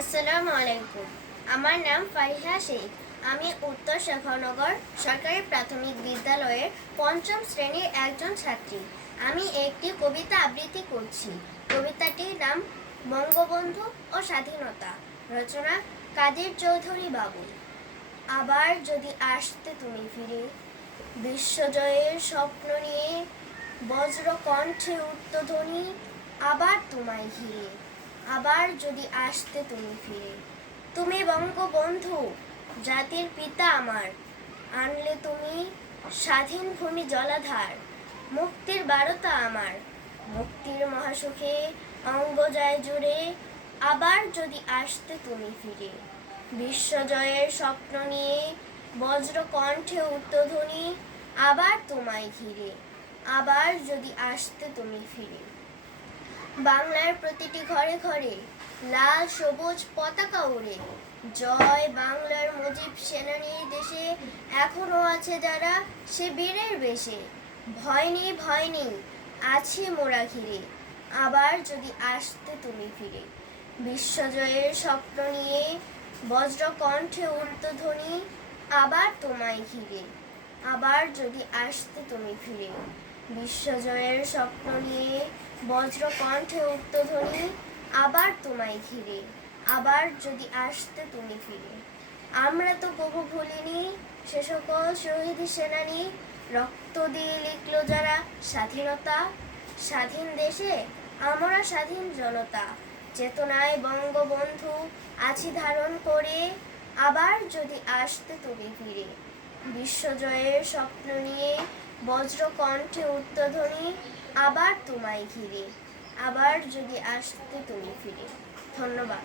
আসসালামু আলাইকুম। আমার নাম ফারিহা শেখ। আমি উত্তর শেখরনগর সরকারি প্রাথমিক বিদ্যালয়ের পঞ্চম শ্রেণীর একজন ছাত্রী। আমি একটি কবিতা আবৃত্তি করছি। কবিতাটির নাম বঙ্গবন্ধু ও স্বাধীনতা। রচনা কাদের চৌধুরী বাবু। আবার যদি আসতে তুমি ফিরে, বিশ্বজয়ের স্বপ্ন নিয়ে, বজ্র কণ্ঠে উত্তধ্বনি আবার তোমায় ঘিরে। আবার যদি আসতে তুমি ফিরে, তুমি বঙ্গবন্ধু, জাতির পিতা আমার। আনলে তুমি স্বাধীন ভূমি জলাধার, মুক্তির বারতা আমার। মুক্তির মহাসুখে অঙ্গ যায় জুড়ে। আবার যদি আসতে তুমি ফিরে, বিশ্বজয়ের স্বপ্ন নিয়ে, বজ্র কণ্ঠে উত্তধ্বনি আবার তোমায় ঘিরে। আবার যদি আসতে তুমি ফিরে, বাংলার প্রতিটি ঘরে ঘরে লাল সবুজ পতাকা উড়ে। জয় বাংলার মুজিব সেনানীর দেশে, এখনো আছে যারা সে বীরের বেশে। ভয় নেই ভয় নেই, আছি মোরা ঘিরে। আবার যদি আসতে তুমি ফিরে, বিশ্বজয়ের স্বপ্ন নিয়ে, বজ্র কণ্ঠে উর্ধ্বধ্বনি আবার তোমায় ঘিরে। আবার যদি আসতে তুমি ফিরে, বিশ্বজয়ের স্বপ্ন নিয়ে, বজ্র কণ্ঠে উত্তধ্বনি আবার তোমায় ঘিরে। আবার যদি আসতে তুমি ফিরে, আমরা তো কবু ভুলিনি সে সকল শহীদ সেনানী। রক্ত দিয়ে লিখলো যারা স্বাধীনতা। স্বাধীন দেশে আমরা স্বাধীন জনতা, চেতনায় বঙ্গবন্ধু আছি ধারণ করে। আবার যদি আসতে তুমি ফিরে, বিশ্বজয়ের স্বপ্ন নিয়ে, বজ্র কণ্ঠে উত্তধ্বনি আবার তোমায় ঘিরে। আবার যদি আসতে তুমি ফিরে। ধন্যবাদ।